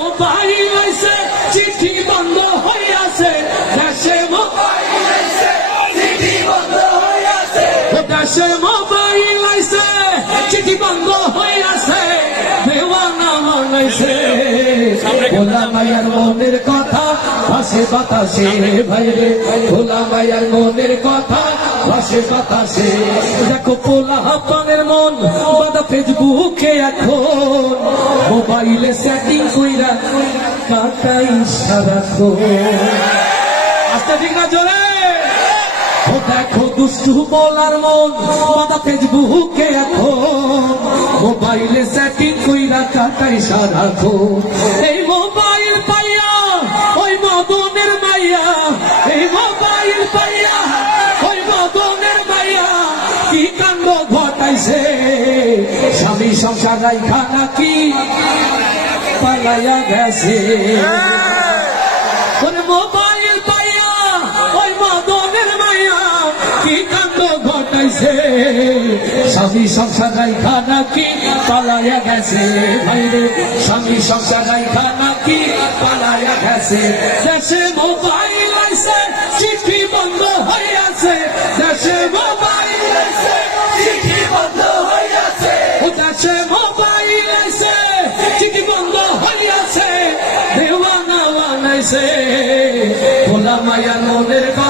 Mobile আইছে চিঠি বন্ধ হইয়াছে দেশে মোবাইল আইছে চিঠি বন্ধ আইছে চিঠি বন্ধ ভোলা মায়ার মনের কথা ভাসে বাতাসে ভাইরে। ভোলা মায়ার মনের কথা ভাসে বাতাসে। দেখো পোলা হাপানের মন বাদা ফেসবুকে এখন। মোবাইলে সেটিং কইরা কাটাই সারাক্ষণ। আস্তে ঠিক না, জোরে? ও দেখো দুষ্টু বলার মন মাদা ফেসবুকে এখন। মোবাইলে সেটিং কাটাই সারাক্ষণ এই মোবাইল পাইয়া, ওই মদনের মাইয়া, এই মোবাইল পাইয়া, ওই মদনের মাইয়া, কি কাণ্ড ঘটাইছে? স্বামী সংসার রাইখা নাকি পালাইয়া গেছে? মোবাইল পাইয়া, ওই মদনের মাইয়া, কি কাণ্ড ঘটাইছে? স্বামী সংসার রাইখা নাকি পালাইয়া গেছে ভাইরে। স্বামী সংসার রাইখা নাকি পালাইয়া গেছে। দেশে মোবাইল আইছে, চিঠি বন্ধ হইয়াছে দেশে মোবাইল আইছে, চিঠি বন্ধ হইয়াছে ও দেশে মোবাইল আইছে, চিঠি বন্ধ হইয়াছে দেওয়ানা বানাইছে। ভোলা মায়ার মনের কথা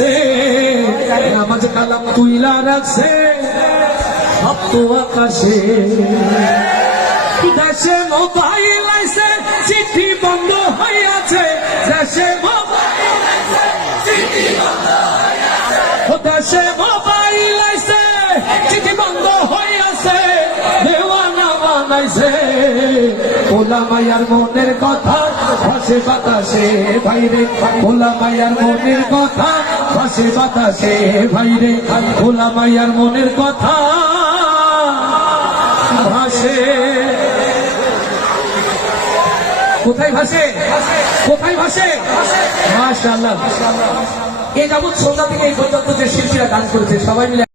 হইজাছে নামাজ কালাম তুইলা রাখছে। ভক্ত আকাশে। দেশে মোবাইল আইছে চিঠি বন্ধ হইয়াছে দেশে মোবাইল আইছে চিঠি বন্ধ হইয়াছে দেশে মোবাইল আইছে চিঠি বন্ধ হইয়াছে দেওয়ানা বানাইছে। ওলা মায়ার মনের কথা ভাসে বাতাসে, ভাইরে। ওলা মায়ার মনের কথা ভাসে বাতাসে ভাইরে খোলা মাইয়ার মনের কথা। ভাসে। কোথায় ভাসে? কোথায় ভাসে? মাশাআল্লাহ। এ যাবৎ সন্ধ্যা থেকে এই পর্যন্ত যে শিল্পীরা গান করেছে, সবাই মিলে